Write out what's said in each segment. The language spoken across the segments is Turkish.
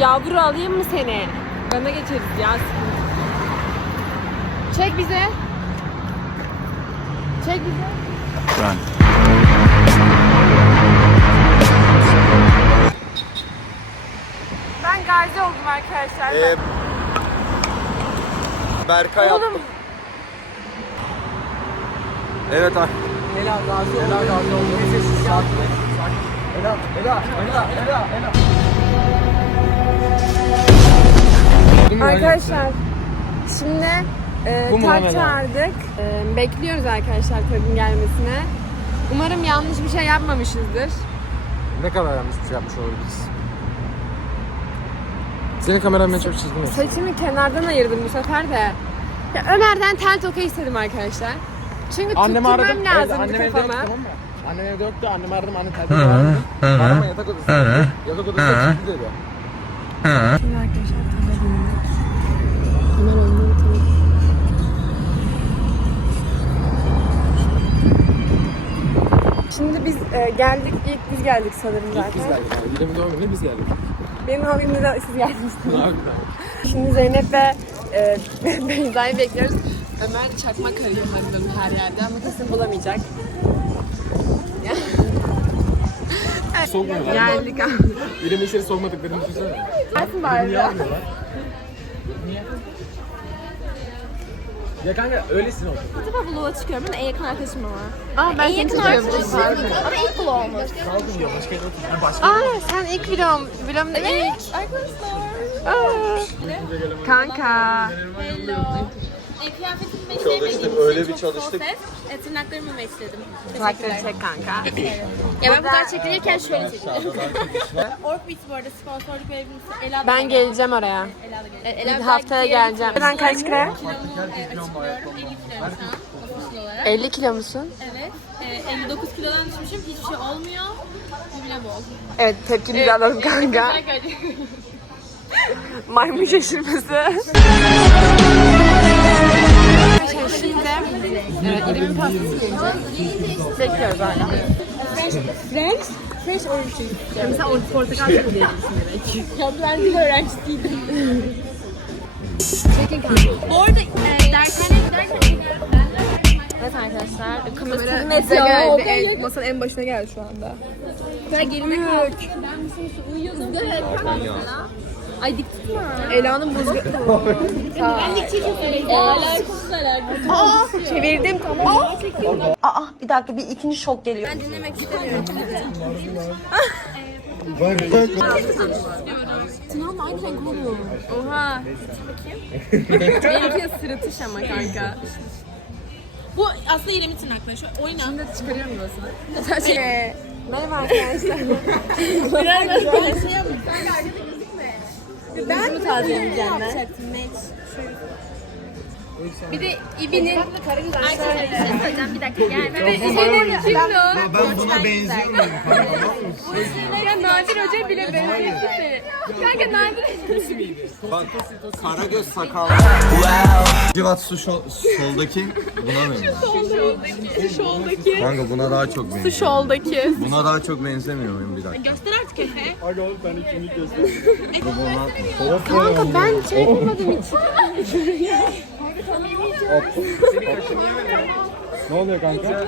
Yavru alayım mı seni? Bana geçeriz ya. Çek bize. Çek bize. Ben. Ben gazi oldum arkadaşlar. Ee, Berkay Oğlum attım. Evet ay. Ela gazi oldu. Ela gazi oldu. Ela, Ela, Ela, Ela, Ela. Arkadaşlar şimdi e, Bu mu tak Mehmet abi? çağırdık. E, bekliyoruz arkadaşlar takım gelmesine. Umarım yanlış bir şey yapmamışızdır. Ne kadar yanlış bir şey yapmış olabiliriz? Senin kameran ben çok çizdim ya. Saçımı kenardan ayırdım bu sefer de. Ya Ömer'den tel toka istedim arkadaşlar. Çünkü Annemi tutturmam aradım. lazım Evde, annem evde yoktu kafama. tamam mı? Annem evde yoktu. Annemi aradım. Anne terbiye aradım. Arama yatak odasında. Yatak odasında çıktı dedi. Şimdi arkadaşlar taza bindik. Onları tanıdı. Şimdi biz e, geldik, ilk biz geldik sanırım zaten. Biz geldik. Yani. İrem'in doğum gününe biz geldik. Benim doğum günümde de siz gelmiştiniz. Şimdi Zeynep ve e, Beyza'yı bekliyoruz. Ömer çakmak arıyor her yerde ama kesin bulamayacak. Soğumuyorlar. Geldik abi. İrem'i içeri sokmadıklarını düşünsene. Gelsin bari. Niye almıyorlar? Ya kanka öylesin o. İlk defa vloga çıkıyorum. Ben en yakın arkadaşım ama. Aa ben En yakın arkadaşım. Ama ilk vlog olmuş. Kaldım ya başka yere otur. Yani başka Aa sen ilk vlogum. Vlogumda ilk. Arkadaşlar. Aa. Kanka. Hello. E, kıyafetimi Çalıştık, beğenemediğim öyle bir çalıştık. E, tırnaklarımı meçledim. Kulakları çek kanka. Ya ben bu kadar çekilirken şöyle çekiliyorum. Orbit bu arada sponsorluk verebilirse Ela da Ben gel- geleceğim oraya. Ela da. Ela Bir da haftaya geleceğim. Ben kaç kilo? Kilomu e, açıklıyorum. 50 kiloyum şu an. Official olarak. 50 kilo musun? Evet. E, 59 kilodan düşmüşüm. Hiçbir şey olmuyor. Bu bile bol. Evet tepkinizi alalım kanka. Maymun şaşırması. Bekliyoruz hala. French? French orange juice. Yani sen or- portakal suyu diyebilirsin demek. Ya ben dil öğrencisiydim. Çekin kanka. Bu arada e, dershaneye giderken Evet arkadaşlar. Kamera geldi. geldi. En, masanın en başına geldi şu anda. Ben gelime kaldım. Ben misiniz uyuyordum. Ay dik tutma. Ela'nın buzlu. Ben dik çekiyorum. Alakasız alakasız. Çevirdim tamam. Aa bir dakika bir ikinci şok geliyor. Ben dinlemek istemiyorum. Tınavla aynı renk oluyor. Oha. Benimki sırıtış ama kanka. Bu aslında İrem'in tırnakları. Şu oyna. Şimdi çıkarıyorum burasını. Şey, Merhaba arkadaşlar. Biraz böyle Ben mi tazeleyeceğim ben? yapacaktım Max. Bir de İbi'nin Arkadaşlar bir şey söyleyeceğim bir dakika gel. Ve İbi'nin kimdi o? Ben buna benziyor muyum? Ya Nadir Hoca bile benziyor. Kanka Nadir Bak Karagöz sakallı. Civat su şo- soldaki buna benziyor. Soldaki. Soldaki. Kanka buna daha çok benziyor. Soldaki. Buna daha çok benzemiyor muyum bir dakika? Göster artık Efe. Buna Kanka ben şey yapamadım hiç. Ne oluyor kanka?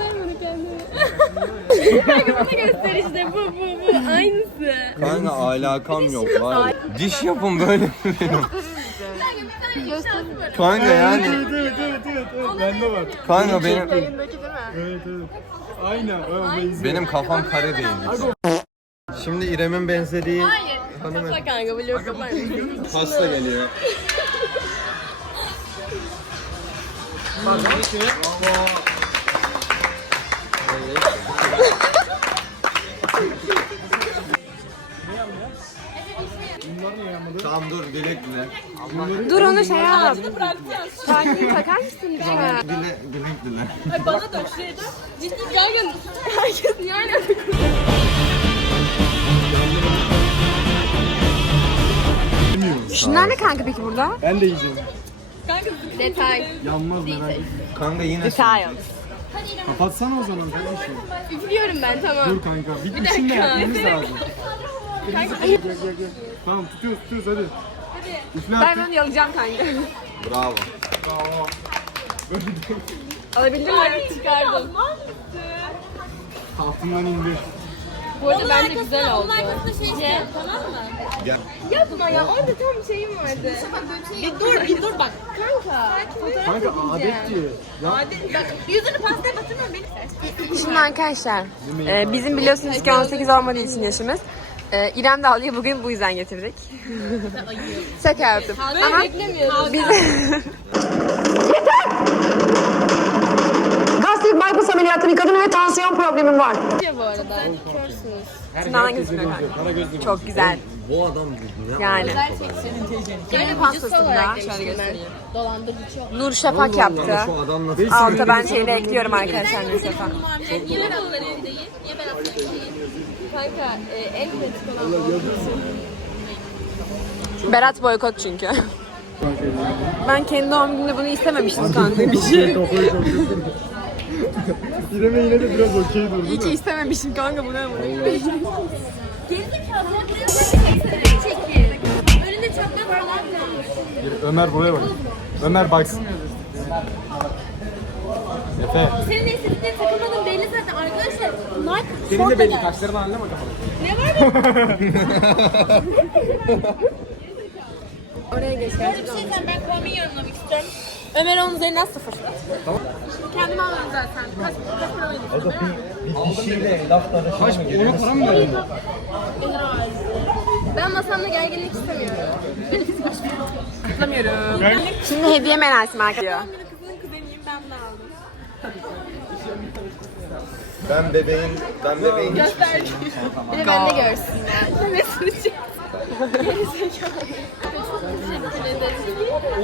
Bana göster işte bu bu bu aynısı. Kanka alakam yok var. Diş yapın böyle mi benim? Kanka yani. Evet evet evet evet bende var. Kanka benim Elindeki değil mi? Evet evet. Aynen öyle benziyor. benim kafam kare değil. Şimdi İrem'in benzediği hanım Bak kanka biliyorsun ben. Tamam dur dilek dile. Dur onu şey yap. Takip takar mısın lütfen? Dile, dilek dile. Ay bana dön şuraya dön. Ciddi gel gel. Herkes niye öyle Şunlar ne kanka peki burada? Ben de yiyeceğim. Detay. Yanmaz merak etme. Kanka yine Detay. Kapatsana o zaman kardeşim. Üflüyorum ben tamam. Dur kanka. Bir, bir de yapmamız lazım. Tamam tutuyoruz tutuyoruz hadi. Üfle Ben onu yalayacağım kanka. Bravo. Alabildim mi? Çıkardım. Altından indir. Bu arada bence güzel oldu. Şey, tamam mı? Gel. Yapma ya orada tam şeyim vardı. Bir dur bir dur bak. Kanka. Kanka adet diyor. Ya Yüzünü pastaya batırma beni. Şimdi arkadaşlar e, bizim biliyorsunuz ki 18 olmadığı için yaşımız. E, İrem de Ali'yi bugün bu yüzden getirdik. Şaka yaptım. Ama biz... Gastrik bypass ameliyatını kadın ve tansiyon problemim var. Tırnağına gözükmüyor kanka. kara gözlü. Çok güzel. Bu adam ne Yani. İrem'in pastasında şöyle göstereyim. Nur Şafak yaptı. Altta ben şeyle ekliyorum arkadaşlar Nur Şafak. Niye ben atlarım değil? Niye ben atlarım değil? Kanka e, en pratik olan Berat boykot çünkü. Ben kendi doğum günümde bunu istememiştim kanka. Şey çok kötü. İrem'e yine de biraz okey durdu. İyi ki istememişim kanka bunu. Gerizekalı. Çekil. Önünde çatlak falan var. Ömer buraya bak. Ömer bak. Efe. Senin de istediklerini takılmadın belli zaten arkadaşlar. Bunlar Senin de belli kaşların haline bak ama. Oraya geç bir şey diyeceğim ben kombin yorumlamak istiyorum. Ömer onun üzerinden sıfır. Kendime alıyorum zaten. Kaç, kaç para ödedim? Kaç ona para mı verdin? Ben masamda gerginlik istemiyorum. Şimdi hediye merasimi arkadaşlar. Kızın kuzeniyim ben de aldım. Ben bebeğin, ben bebeğin hiçbir şeyim. Bir de bende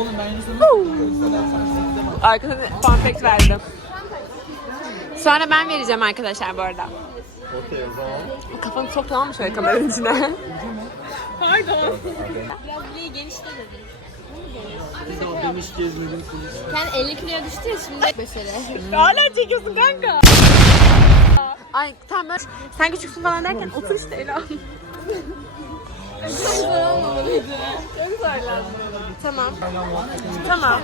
Memesini çek. Arkada fun fact verdim. Sonra ben vereceğim arkadaşlar bu arada. Okey o zaman. Kafanı sok tamam mı şöyle kameranın içine? Biraz burayı genişle dedim. Kendi 50 kiloya düştü ya şimdi. Başarı. Hala çekiyorsun kanka. Ay tamam ben sen küçüksün falan derken otur işte Ela. Tamam. Tamam.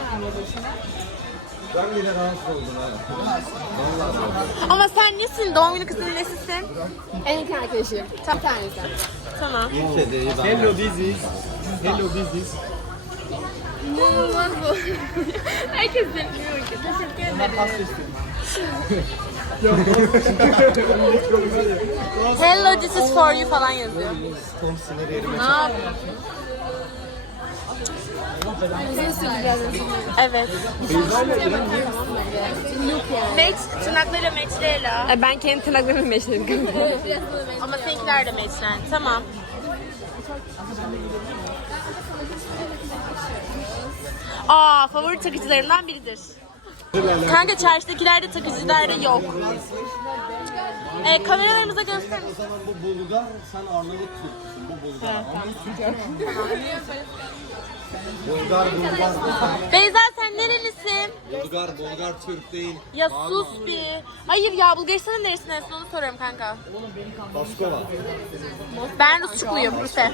Ben bile rahatsız oldum ha. Ama sen nesin? Doğum günü kızının nesisin? En yakın arkadaşım. Tam tanesi. Tamam. Hello this is. Hello this is. İnanılmaz bu. Herkes bekliyor ki. Teşekkür ederim. Hello this is for you falan yazıyor. Tom sinir yerime Evet. Match, tırnakları Ela. E, Ben kendi tırnaklarımı kanka. Ama seninkiler de matchlendi. Tamam. Aa, favori takıcılarımdan biridir. Kanka çarşıdakilerde takıcılarda yok. E, kameralarımıza göster. O zaman bu Bulgar, sen Arnavut Türk'sün. Bu Bulgar. Bulgar, Bulgar. Beyza sen nerelisin? Bulgar, Bulgar Türk değil. Ya sus bir. Hayır ya Bulgaristan'ın neresinden onu soruyorum kanka. Moskova. Ben Rusçukluyum. Ruse.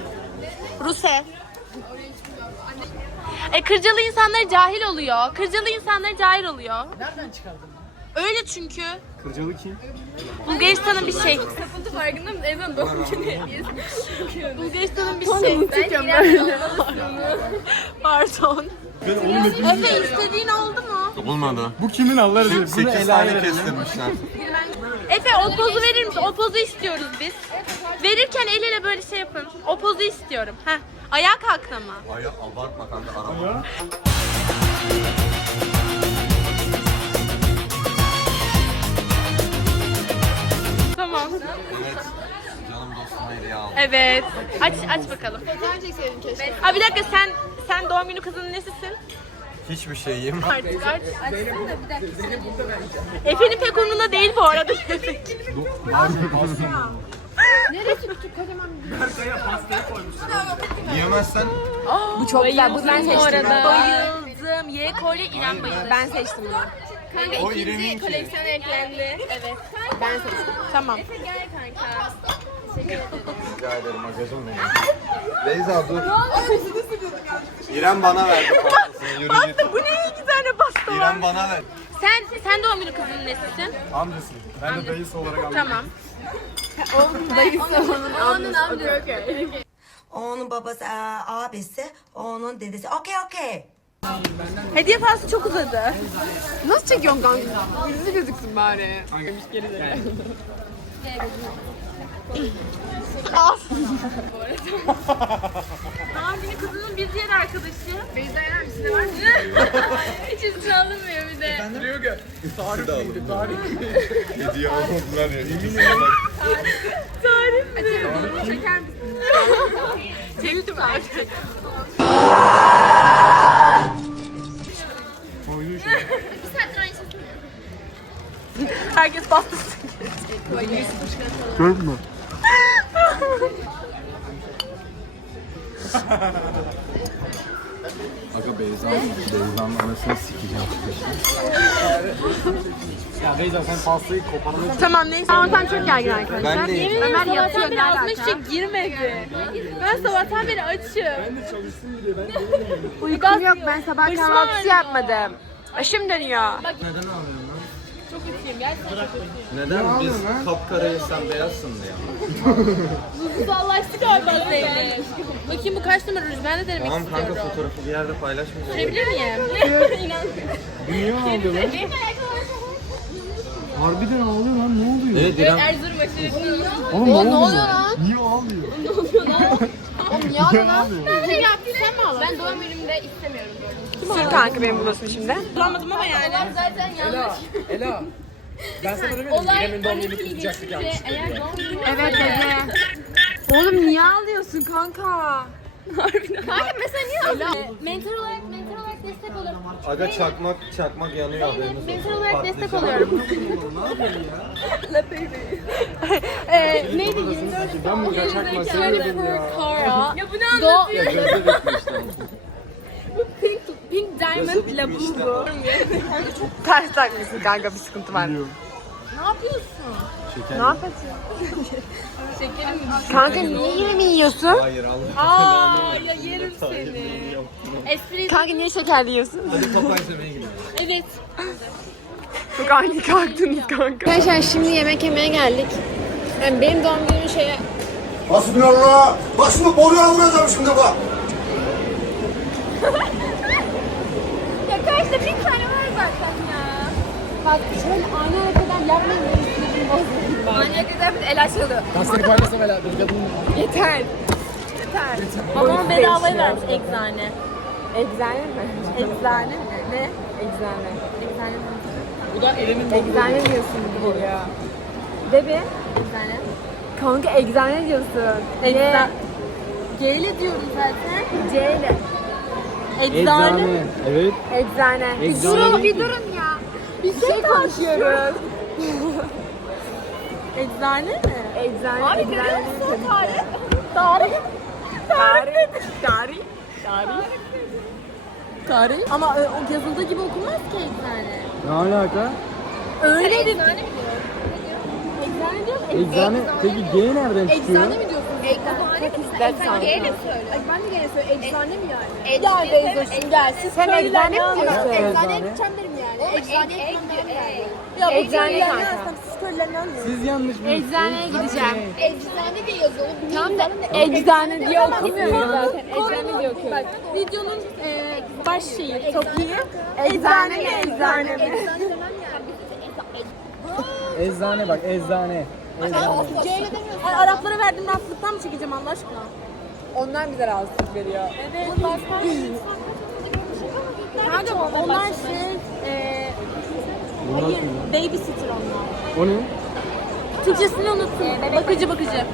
Ruse. E kırcalı insanlar cahil oluyor. Kırcalı insanlar cahil oluyor. Nereden çıkardın? Öyle çünkü. Kırcalı kim? Bulgaristan'ın bir şey. Sıkıntı farkında mısın? Ezan doğum günü hediyesi. Bulgaristan'ın bir şey. Ben İrem Pardon. Efe istediğin oldu mu? Olmadı. Bu kimin Allah razı olsun? 8 Bunu Ela'ya tane kestirmişler. Efe o pozu verir misin? O pozu istiyoruz biz. Verirken el ele böyle şey yapın. O pozu istiyorum. Heh. Ayağa kalkın ama. Ay abartma kanka araba. Evet. Aç aç bakalım. Fotoğraf çekseydim keşke. Aa, bir dakika sen sen doğum günü kızının nesisin? Hiçbir şeyim. Artık aç. Efe'nin pek umurunda değil bu arada. Yiyemezsen bu çok güzel. Bu ben seçtim. Bayıldım. Y kolye İrem bayıldı. Ben seçtim bunu. Kanka O ikinci İrem'in ki. koleksiyon eklendi. Evet. Ben seçtim. Tamam. Gel kanka. Rica ederim agacım benim. Beyza dur. İrem bana verdi pastasını. Yürü git. Bu ne iki tane pasta İrem bana ver. Sen sen doğum günü kızının nesisin? Amcasın. Ben de dayısı olarak aldım. Tamam. Onun babası, e, abisi, onun dedesi. Okey okey. Hediye pastası çok uzadı. Nasıl çekiyorsun kanka? Yüzü gözüksün bari. Doğum günü kızının bir diğer arkadaşı. Beyza yer misin de var? Hiç üstüne alınmıyor bir de. Diyor ki tarih miydi tarih? Hediye olmadılar ya. Yemin ederim. Çeker misin? Çektim ben. Bir saattir aynı sesini. Herkes pastası. Aga Beyza, Beyza'nın anasını sikeceğim. Ya Beyza sen pastayı koparmak Tamam neyse. Ama sen çok gergin arkadaşlar. Ben de Ömer yatıyor ne alaka? şey girmedi. Ben sabahtan beri açım. Ben de çalışsın diye ben Uykum yok ben sabah kahvaltısı yapmadım. Başım dönüyor. Neden ağlıyorsun? Çok kötüyüm gerçekten Neden? Biz kapkarayız sen beyazsın diye. Uzallaştı galiba Zeynep. Bakayım bu kaç numara ruj? Ben de denemek Tamam kanka istiyorum. fotoğrafı bir yerde paylaşmayacağım. Görebilir miyim? Niye ağlıyor lan? Harbiden ağlıyor lan ne oluyor? Evet İrem. Erzurum aşırı. Oğlum ne oluyor lan? Niye ağlıyor? Şey yaptı sen mi ağladın? Ben doğum günümde istemiyorum böyle. Sür kanka benim bulosunu şimdi. Bulamadım ama yani. zaten yanlış. Ela, Ela. Ben sana demedim? Olay İrem'in doğum gününü 12 kutlayacaktık geçince yanlışlıkla eğer diye. doğum günü Evet dedi. Oğlum niye ağlıyorsun kanka? Kanka mesela niye ağlıyorsun? Mental olarak mental olarak destek oluyorum. Aga çakmak çakmak yanıyor haberiniz olsun. Mental olarak destek oluyorum. Eee neydi 24 Ben bu kaçak masayı Kara. Ya bu ne anlatıyor? Pink, Diamond Labubu. Ters takmışsın kanka bir sıkıntı var. Ne yapıyorsun? Ne yapıyorsun? Kanka niye yemeğimi yiyorsun? Hayır Allah. Aa ya yerim seni. Espri Kanka niye şekerli yiyorsun? Hadi Popeye izlemeye gidelim. evet. Çok aynı kalktınız kanka. Arkadaşlar şimdi yemek yemeye geldik. Yani benim doğum günüm şeye... Hasbinallah. Bak şimdi boruya vuracağım şimdi bak. Karşıda bir tane var zaten ya. Bak şöyle ani hareketler yapmayın benim sinirim bozuldu. Ani hareketler bir de el açıldı. Lastiğini paylaşsam Ela. Bir kadın Yeter. Babama bedavaya vermiş eczane. Eczane mi? Eczane mi? Ne? Eczane. Eczane mi? Bu da Eren'in Eczane diyorsun bu ya. De bir. Eczane. Kanka eczane diyorsun. Eczane. G ile diyorum zaten. C ile. Eczane. Evet. Eczane. Bir Eczane. durun, bir durun ya. Bir şey konuşuyoruz. Eczane mi? Eczane. Abi eczane görüyor musun tabii. tarih? Tarih. Tarih. Tarih. Tarih. Ama e, o yazıldığı gibi okunmaz ki eczane. Ne alaka? Öyle eczane mi diyor? Eczane diyor. Eczane. Peki G nereden çıkıyor? Eczane mi? Eczane mi? Sen Sen G ile sanki. söyle. Ay ben de G ile söyle. Eczane mi yani? Gel Beyzoş'um gel. Siz Sen söyleyin eczane mi diyorsun? Eczaneye gideceğim derim yani. Eczaneye gideceğim derim yani. Ya Eczane kanka. siz yanlış biliyorsunuz. Eczaneye gideceğim. Eczane diye yazıyor. Tamam da eczane diye okumuyorum zaten. Eczane diye okuyorum. Bak videonun e, baş şeyi çok iyi. Eczane mi eczane mi? Eczane demem yani. Eczane bak eczane. Eczane. C ile demiyorsun. Ay Araplara verdiğim rahatsızlıktan mı çekeceğim Allah aşkına? Onlar bize rahatsızlık veriyor. Evet. Kanka onlar şey e, hayır babysitter onlar. O ne? Türkçesini unuttum. Bakıcı bakıcı.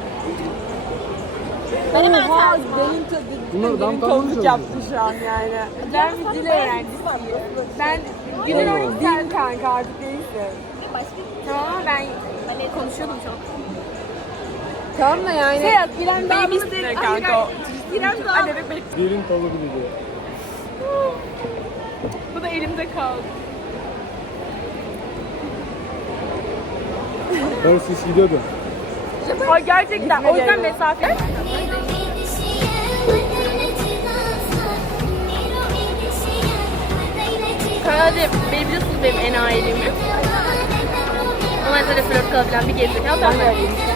Ben hemen Oha, tadı. Bunlar dam tam Tonluk yaptı şu an yani. Ben bir dil öğrencisiyim. Ben günün 12 Değil kanka artık değilsin. Tamam ama ben konuşuyordum çok. Tamam da yani. Şey yap, İrem Babysitter kanka o. İrem bebek. Derin talı biliyor. Bu da elimde kaldı. Ben siz gidiyordum. Ay gerçekten. O yüzden mesafe. Hadi beni biliyorsunuz benim enayiliğimi. Ama mesela flört kalabilen bir gerizekalı ben işte.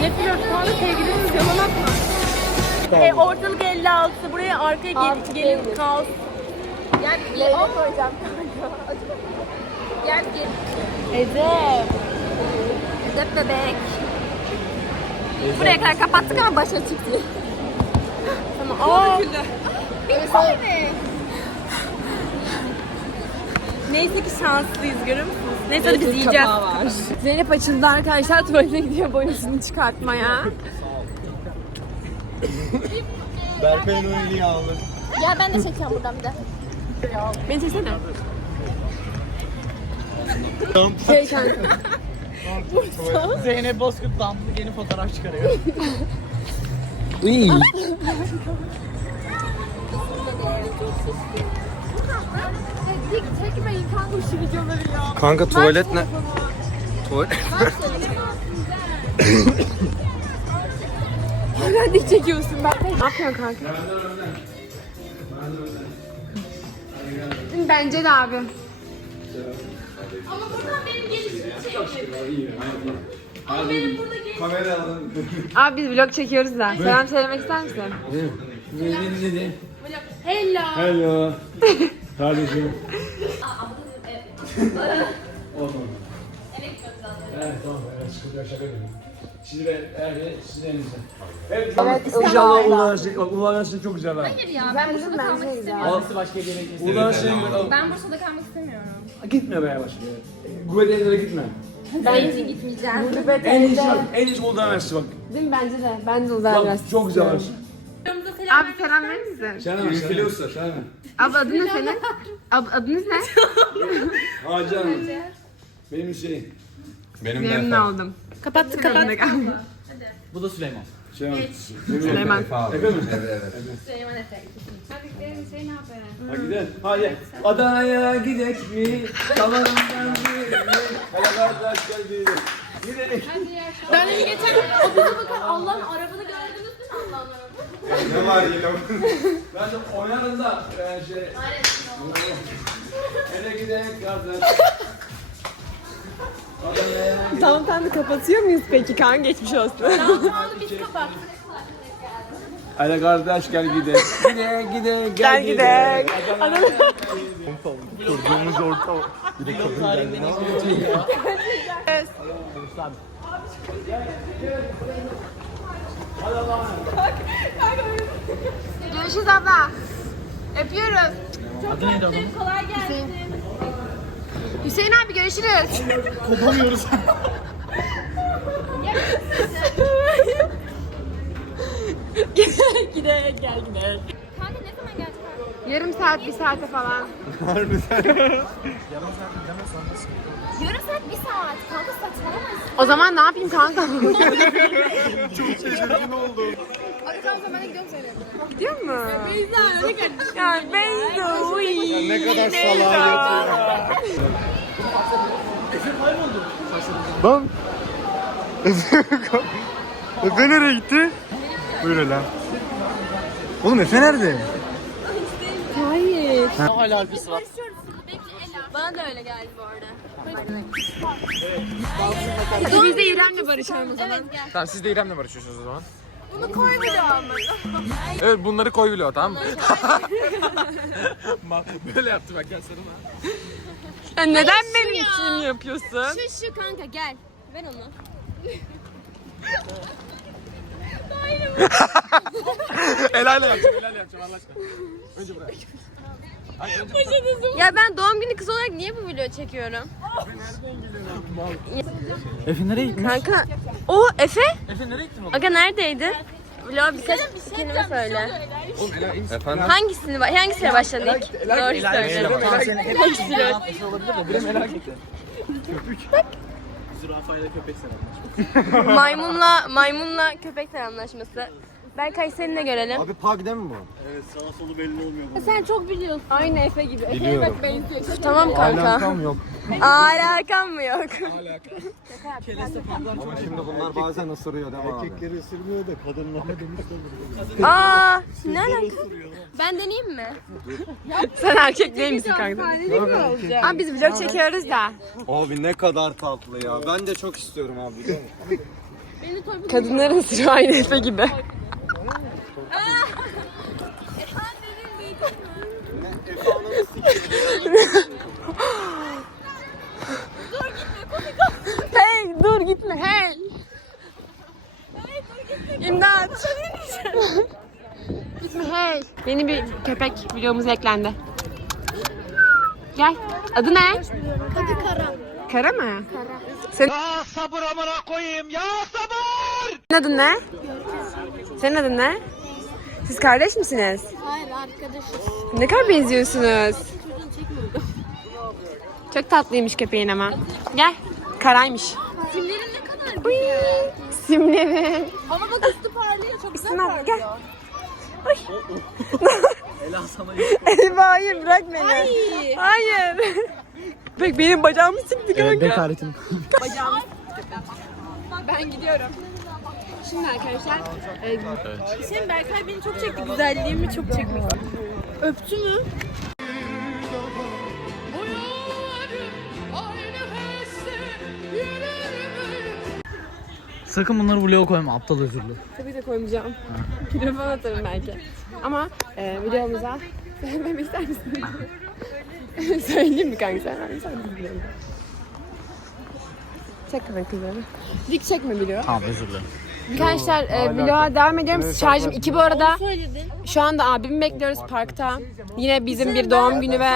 Ne flört falan sevgiliniz yalan atma. E, ortalık 56 buraya arkaya gel, gelin kaos. Gel gel. koyacağım Gel gel. Edep. Edep bebek. Buraya kadar kapattık ama başa çıktı. tamam. Aa. Bir tane. Neyse ki şanslıyız görüyor musunuz? Neyse hadi biz yiyeceğiz. Zeynep açıldı arkadaşlar tuvalete gidiyor boyasını çıkartmaya. Berkay'ın o eli yağlı. Ya ben de çekeceğim buradan bir de. Beni çeksene. Şey kanka. Zeynep Bozkurt damlı yeni fotoğraf çıkarıyor. Çekmeyin kanka şu videoları ya. Kanka tuvalet ne? Tuvalet. Hala dik çekiyorsun ben. Ne yapıyorsun kanka? Bence de abi. Ama buradan benim gelişimi çekin. Ama benim burada gelişim. Kamera alın. Abi biz vlog çekiyoruz da. Selam söylemek ister misin? Hello. Hello. Kardeşim. Evet tamam evet sıkıntı şaka yapıyorum. Sizi ve her şey sizin elinizde. Evet, İnşallah Uludağ şey, Uludağ şey çok güzel ha. Hayır ya ben Bursa'da kalmak istemiyorum. başka bir yere gitmesin. Uludağ şey Ben Bursa'da kalmak istemiyorum. gitme be yavaş. Gurbet evlere gitme. İçin gitmeyeceğim. En iyisi bak, en iyisi Uludağ Üniversitesi bak. Değil mi? Bence de. Ben de Bak biraz. çok güzel Abi selam verir misin? Sen hemen sen hemen. Abi adın ne senin? Abi adınız ne? Hacan. Benim şey. Benim Memnun oldum. Kapattık kapattık. Bu da Süleyman. Şey Süleyman. Efe mi? Evet evet. Süleyman Efe. Hadi gidelim. Hadi. Adana'ya gidek mi? Tavanından mi? Hele kardeş geldi. Gidelim. Ben de geçen o bize bakar Allah'ın arabını gördünüz mü Allah'ın arabını? Ne var yine? Ben de oynarım da e, şey. Hele gidelim kardeş. Tamam kapatıyor muyuz peki kan geçmiş olsun. Tamam biz kapattık. Hele kardeş gel gidelim. Gide gide Gel gidelim. Kurduğumuz orta. Bir de kadın geldi. Görüşürüz abla. Öpüyoruz. Adı neydi adamın? Kolay gelsin. Hüseyin abi görüşürüz. Kopamıyoruz. Gide gel gide. Kanka ne zaman gelecek? Yarım saat bir saate falan. Yarım saat bir saat. Kanka saçmalamayız. O zaman ne yapayım kanka? Tedirgin oldum. Diyor mu? Beyza ne kadar. Ya Beyza uy. Ne kadar salağa yatıyor. Lan. Efe nereye gitti? Buyur lan. Oğlum Efe nerede? Ne alakası var? Bana da öyle geldi bu arada. Hadi biz de İrem'le barışalım o zaman. Evet gel. Tamam siz de İrem'le barışıyorsunuz o zaman. Bunu koy daha Evet bunları koy biliyor tamam mı? Böyle yaptı bak gel sarılma. Ya neden benim için yapıyorsun? Şu şu kanka gel. Ver onu. Elayla yapacağım, Elayla yapacağım Allah aşkına. Önce bırak. Ya ben doğum günü kızı olarak niye bu video çekiyorum? Efe nereye gittin? Kanka. O Efe? Efe nereye gittin oğlum? Aga neredeydi? Vlog birkaç kelime söyle. Efendim? Hangisini, hangisiyle başladın ilk? Doğru söyle. Tamam seni hep Hangisiyle? Efe olabilir mi? Benim Ela gitti. Köpük. Bak. Zürafayla köpek selamlaşması. maymunla maymunla köpekle anlaşması. Berkay seni de görelim. Abi pag değil mi bu? Sen çok biliyorsun. Aynı Efe gibi. Efe'ye Biliyorum. bak benziyor. Tamam kanka. Alakam yok. Alakam mı yok? Ama şimdi bunlar bazen ısırıyor değil mi abi? Erkekleri ısırmıyor da kadınlar Aa, ne alaka? Ben deneyeyim mi? Sen erkek değil misin kanka? Ama biz vlog çekiyoruz da. Abi ne kadar tatlı ya. Ben de çok istiyorum abi? Kadınların ısırıyor aynı Efe gibi. Hey dur gitme hey. İmdat. gitme hey. Yeni bir köpek videomuza eklendi. Gel. Adı ne? Adı Kara. Kara mı? Kara. Senin... Ya sabır amına koyayım ya sabır! Senin adın ne? Senin adın ne? Siz kardeş misiniz? Hayır arkadaşız. Ne kadar benziyorsunuz. Çok tatlıymış köpeğin ama. Gel. Karaymış. Simlerin ne kadar güzel. Simleri. Ama bak üstü parlıyor çok güzel İsim at, parlıyor. gel. Elif hayır bırak beni. Hayır. Bak benim bacağımı sıktı kanka. Bekaretin. Ben gidiyorum. Şimdi arkadaşlar e, Senin Berkay beni çok çekti. Güzelliğimi çok istedi. Öptü mü? Sakın bunları vloga koyma aptal özürlü. tabii de koymayacağım. Falan atarım belki. Ama e, videomuza söylemek ister misin? Söyleyeyim mi kanka sen? Sen misin videomuza? Çekme kızları. Dik çekme biliyor. Tamam özür dilerim. Arkadaşlar e, vloga devam ediyorum. Şarjım 2 bu arada. Söyledin. Şu anda abimi bekliyoruz parkta. Yine bizim bir doğum günü ve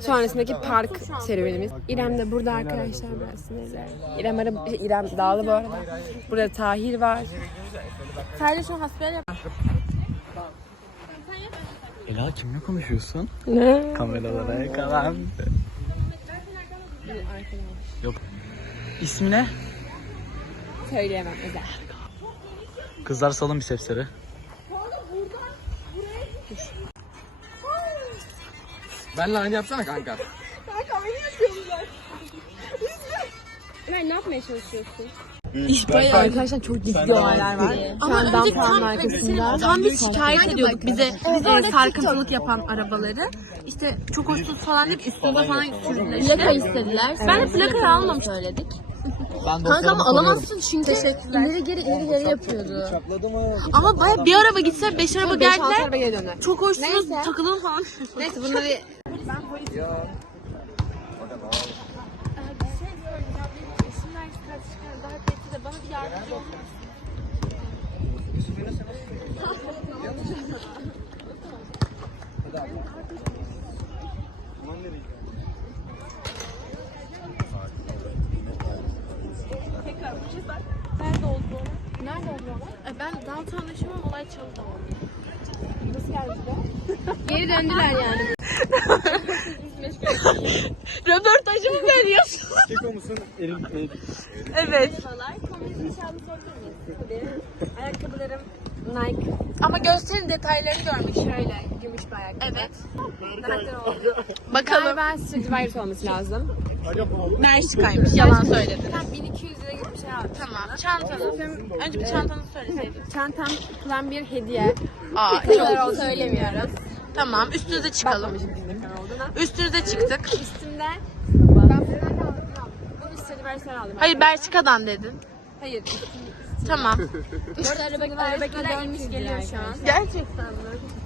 sonrasındaki park serüvenimiz. İrem de burada arkadaşlar. Ben. İrem, ara, şey, İrem Dağlı bu arada. Burada Tahir var. Sadece şu an hasbihal yap. Ela kimle konuşuyorsun? Ne? Kameralara yakalandı. Yok. İsmi ne? Söyleyemem özel. Kızlar salın bisepsleri. Benle aynı yapsana kanka. Ben ne yapmaya çalışıyorsun? Böyle arkadaşlar çok gizli olaylar var. Şu an Dampar'ın arkasında. Tam bir şikayet ediyorduk bize. Biz orada sarkıntılık yapan arabaları. İşte çok hoşsuz falan deyip üstüne falan sürdüler. Plaka istediler. Ben de plakayı almamıştım. Söyledik. Ben Kanka ama alamazsın çünkü ileri geri ileri geri yapıyordu. Ama baya bir araba gitse beş araba 5-6 geldiler. araba geri döner. Çok hoşsunuz Neyse. takılın falan. Neyse bunları Bana bir yardımcı olun. Nerede oldu o? Nerede ben downtown yaşıyorum olay çaldı. Nasıl geldi Geri döndüler yani. Röportajı mı veriyorsun? Keko musun? Elim Evet. Ayakkabılarım Nike. ama gösterin detaylarını görmek. Şöyle gümüş bir ayakkabı. Evet. Bakalım. Galiba Stradivarius olması lazım. Bershka'ymış. Yalan söyledin. Tam 1200 Tamam. Çantanız. Önce bir çantanızı söyleseydin. Çantam plan bir hediye. Aa, Çok çok söylemiyoruz. Tamam. Üstünüze çıkalım. Üstünüze çıktık. Üstümde ben buradan aldım. Bunu Stradivarius'tan aldım. Hayır Belçika'dan dedin. Hayır. Tamam. Bu arada araba, araba gelmiş geliyor şu an. Gerçekten mi?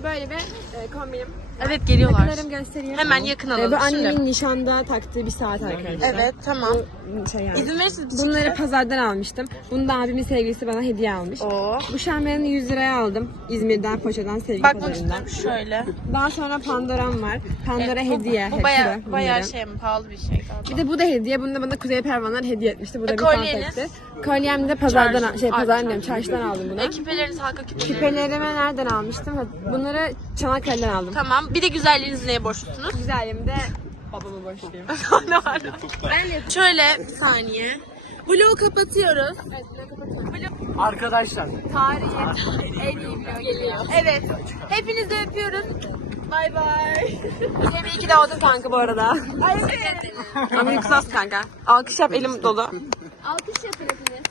Böyle bir e, kombinim. Evet geliyorlar. Takılarım göstereyim. Hemen yakın alalım bu annemin şimdi. nişanda taktığı bir saat arkadaşlar. Evet tamam. Şey yani. İzin verirseniz Bunları pazardan almıştım. Bunu da abimin sevgilisi bana hediye almış. Oo. Bu şampiyanı 100 liraya aldım. İzmir'den, Paşa'dan, sevgi Bakmak pazarından. istiyorum şöyle. Daha sonra Pandora'm var. Pandora Evet, bu- hediye. Bu hep baya, kilo bayağı bunların. şey mi? Pahalı bir şey galiba. Bir de bu da hediye. Bunu da bana Kuzey Pervanlar hediye etmişti. Bu da E, bir kolyeniz? fantetti. Kolyem de pazardan, Çarşı- şey Ay, pazardan diyorum, çarşıdan aldım bunu. E, küpeleriniz halka küpeleri. Küpelerimi nereden almıştım? Bunları Çanakkale'den aldım. Tamam. Bir de güzelliğiniz neye borçlusunuz? Güzelim de babama borçluyum. ne var? Şöyle bir saniye. Vlogu kapatıyoruz. Arkadaşlar. Tarihi en iyi vlog geliyor. Evet. Hepinizi öpüyoruz. Bay bay. Cem iyi ki doğdun kanka bu arada. Evet. Amin kısas kanka. Alkış yap elim dolu. Alkış yapın hepiniz.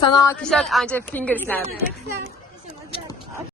Sana alkış yok ancak finger snap.